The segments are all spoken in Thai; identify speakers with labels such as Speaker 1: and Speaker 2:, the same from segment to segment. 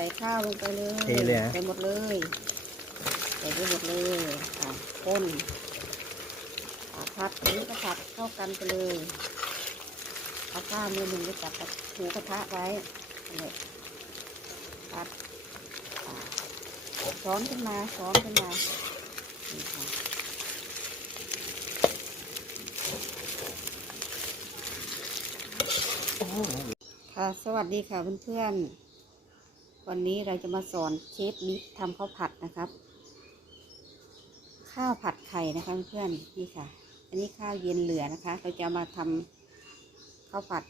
Speaker 1: ส่ข้าวลงไปเลย
Speaker 2: เทเลยเหรอ
Speaker 1: ใส่หมดเลยใส่ไปหมดเลยอะข้นอะผัดนี้ก็ผัดเข้ากันไปเลยเอาข้าวมือหนึ่งไปจับกับหูกระทะไว้นี่ผัดอะช้อนขึ้นมาช้อนขึ้นมานี่ค่ะค่ะสวัสดีค่ะเพื่อนๆ วันนี้เราจะมาสอนเชฟนิกทำข้าวผัดนะครับ ข้าวผัดไข่นะคะเพื่อนนี่ค่ะ อันนี้ข้าวเย็นเหลือนะคะ เราจะมาทำข้าวผัด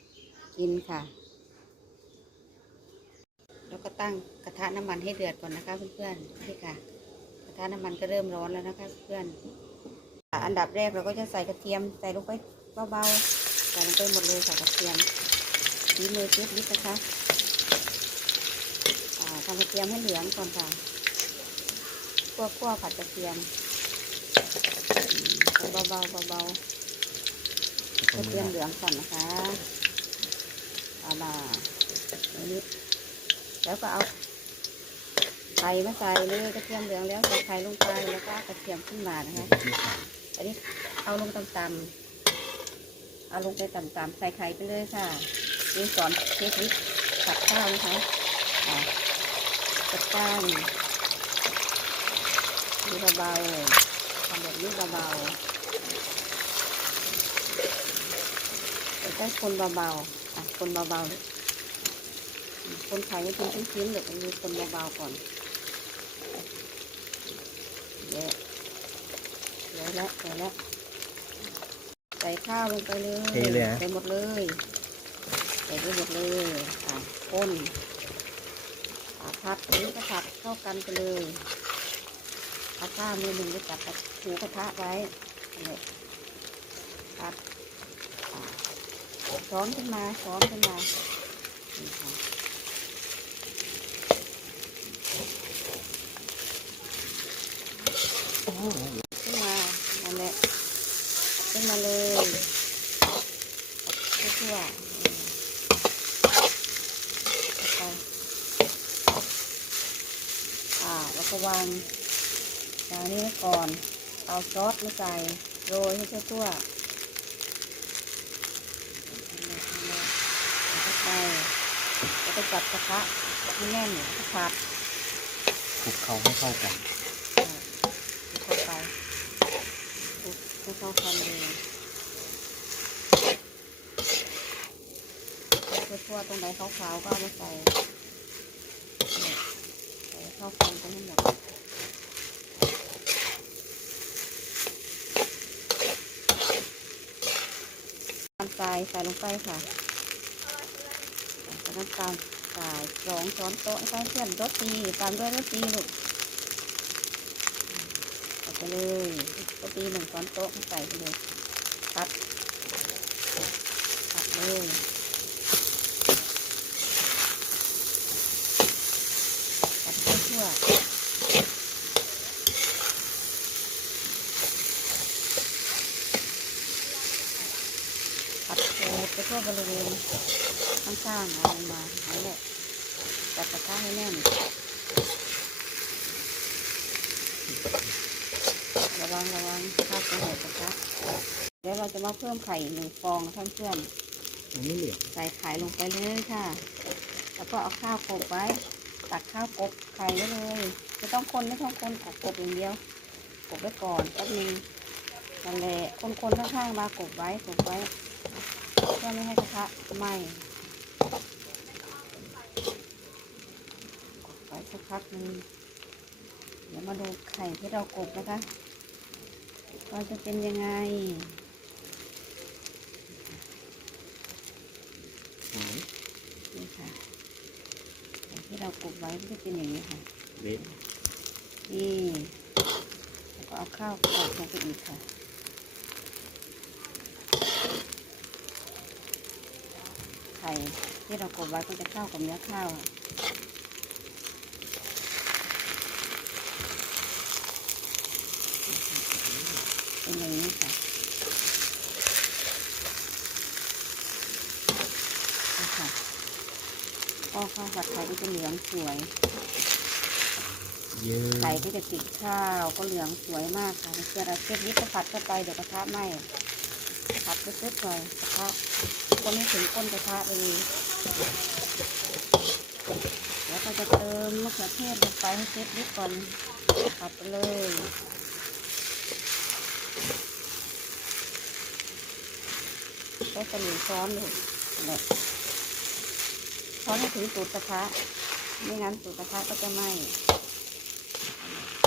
Speaker 1: กินค่ะ แล้วก็ตั้งกระทะน้ำมันให้เดือดก่อนนะคะเพื่อนๆนี่ค่ะ กระทะน้ำมันก็เริ่มร้อนแล้วนะคะเพื่อนอันดับแรกเราก็จะใส่กระเทียมใส่ลงไปเบาๆใส่ลงไปหมดเลยค่ะกระเทียมฝีมือเชฟนิดนะคะ อ่าทำกระเทียมให้เหลืองก่อนค่ะคั่วคั่วผัดกระเทียมอืมเบาๆเบาๆกระเทียมเหลืองก่อนนะคะเอามาอันนี้แล้วก็เอาไข่มาใส่เลยกระเทียมเหลืองแล้วใส่ไข่ลงไปแล้วก็กระเทียมขึ้นมานะคะอันนี้เอาลงต่ำๆเอาลงไปต่ำๆใส่ไข่ไปเลยค่ะนี่สอนเทคนิคผัดข้าวนะคะ จัดการนี่เบาๆทำแบบนี้เบาๆแล้วก็คนเบาๆอะคนเบาๆคนไข่ไม่เป็นชิ้นๆเดี๋ยวต้องมีคนเบาๆก่อนเดี๋ยวเดี๋ยวแล้วเดี๋ยวแล้วใส่ข้าวลงไปเลย
Speaker 2: เทเลยเหรอ
Speaker 1: ใส่หมดเลยใส่ไปหมดเลยอะข้นอะ ผัดนี้ก็ผัดเข้ากันไปเลยเอาข้าวมือหนึ่งไปจับกับหูกระทะไว้นี่ผัดช้อนขึ้นมาช้อนขึ้นมาโอ้ะขึ้นมานั่นแหละขึ้นมาเลยทั่วๆอืม ไปอ่า แล้ วก็วางวางนี้ไว้ก่อน เอาซอสมาใส่โรยให้ทั่วๆแล้วก็ไปแล้วก็จับกระทะให้แน่นแล้วก็ผัด
Speaker 2: คลุกเขาให้เข้ากัน
Speaker 1: อ่าเข้าไปคลุกให้เข้ากันเลยทั่วๆตรงไหนขาวๆก็เอามาใส่เนี่ย ใส่เข้ากันไปให้หมดน้ำตาลใส่ลงไปค่ะน้ำตาลใส่สองช้อนโต๊ะนะคะเพื่อนรสดีตามด้วยรสดีลูกใส่ไปเลยรสดีหนึ่งช้อนโต๊ะใส่ไปเลยพัดพัดเลยพัดทั่วๆ ผัดโขดไปทั่วบริเวณข้างเอาลงมาเอาแหละจัดกระทะให้แน่นระวังระวังข้าวจะหกกระทะเดี๋ยวเราจะมาเพิ่มไข่หนึ่งฟองนเพื่อน
Speaker 2: มันไม่เหลือ
Speaker 1: ใส่ไข่ลงไปเลยค่ะ แล้วก็เอาข้าวกบไว้ ตักข้าวกบไข่ไว้เลยไม่ต้องคนไม่ต้องคนตักกบอย่างเดียวกบไว้ก่อนแป๊บนึงนั่นแหละคนๆข้างๆมากบไว้กบไว้เพื่อไม่ให้กระทะไหม้กดไว้ สักพักหนึงเดี๋ยวมาดูไข่ที่เรากบนะคะว่าจะเป็นยังไง
Speaker 2: หอม
Speaker 1: นี่ค่ะไข่ที่เรากบไว้มันจะเป็นอย่างนี้ค่ะ
Speaker 2: เละ
Speaker 1: นี่แล้วก็เอาข้าวกรอกลงไปอีกค่ะไข่ที่เรากบไว้ก็จะเข้ากับเนื้อข้าวอะเป็นอย่างนี้ค่ะนี่ค่ะพอไข่ข้าวผัดไข่ก็จะเหลืองสวย
Speaker 2: เยอะ
Speaker 1: ไข่ก็จะติดข้าวก็เหลืองสวยมากค่ะเพื่อนเราเช็ดนิดก็ผัดเข้าไปเดี๋ยวกระทะไหม้ผัดไปเพื่อหน่อยกระทะก็ไม่ถึงก้นกระทะเลยแล้วก็จะเติมมะเขือเทศลงไปให้เช็ดนิดก่อนผัดไปเลยใช้ตะหลิวช้อนเลยเนี่ยช้ อนให้ถึงตูดกระทะไม่งั้นตูดกระทะก็จะไหม้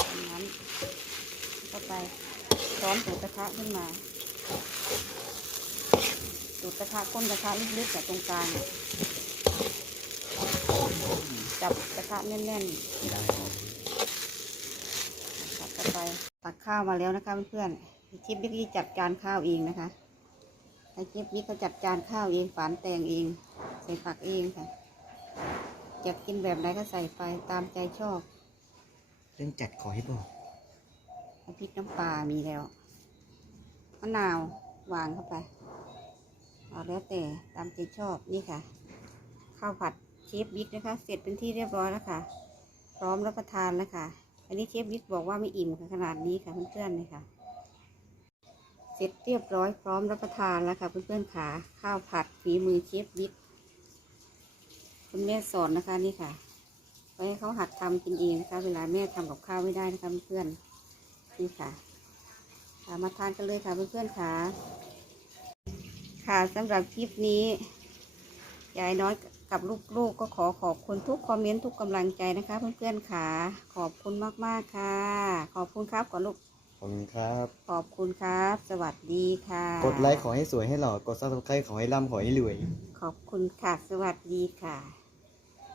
Speaker 1: ทำนั้นก็ไปซ้อมตูดกระทะขึ้นมาตูดกระทะก้นกระทะลึกๆแต่ตรงกลางจับกระทะแน่นๆตักเข้าไปตักข้าวมาแล้วนะคะเพื่อนๆชิปบิ๊กจัดการข้าวเองนะคะไอ้ชิปบิ๊กเขาจัดการข้าวเองฝานแตงเอง ใส่ผักเองค่ะ อยากกินแบบไหนก็ใส่ไปตามใจชอบ
Speaker 2: เรื่องจัดขอให้บอก
Speaker 1: น้ำพริกน้ำปลามีแล้วมะนาววางเข้าไปเอาแล้วแต่ตามใจชอบนี่ค่ะ ข้าวผัดเชฟบิ๊กนะคะ เสร็จเป็นที่เรียบร้อยแล้วค่ะ พร้อมรับประทานแล้วค่ะ อันนี้เชฟบิ๊กบอกว่าไม่อิ่มค่ะขนาดนี้ค่ะเพื่อนๆเลยค่ะ เสร็จเรียบร้อยพร้อมรับประทานแล้วค่ะเพื่อนๆค่ะข้าวผัดฝีมือเชฟบิ๊ก คุณแม่สอนนะคะนี่ค่ะ ไว้ให้เขาหัดทำกินเองนะคะ เวลาแม่ทำกับข้าวไม่ได้นะคะเพื่อนๆนี่ค่ะค่ะมาทานกันเลยค่ะเพื่อนๆค่ะ ค่ะสำหรับคลิปนี้ยายน้อยกับลูกๆก็ขอขอบคุณทุกคอมเมนต์ทุกกำลังใจนะคะ เพื่อนๆค่ะ ขอบคุณมากๆค่ะ ขอบคุณครับก่อนลูก
Speaker 2: ขอบคุณครับ
Speaker 1: ขอบคุณครับ สวัสดีค่ะ
Speaker 2: กดไลค์ขอให้สวยให้หล่อกดซับสไครต์ขอให้ร่ำขอให้รวย
Speaker 1: ขอบคุณค่ะ สวัสดีค่ะ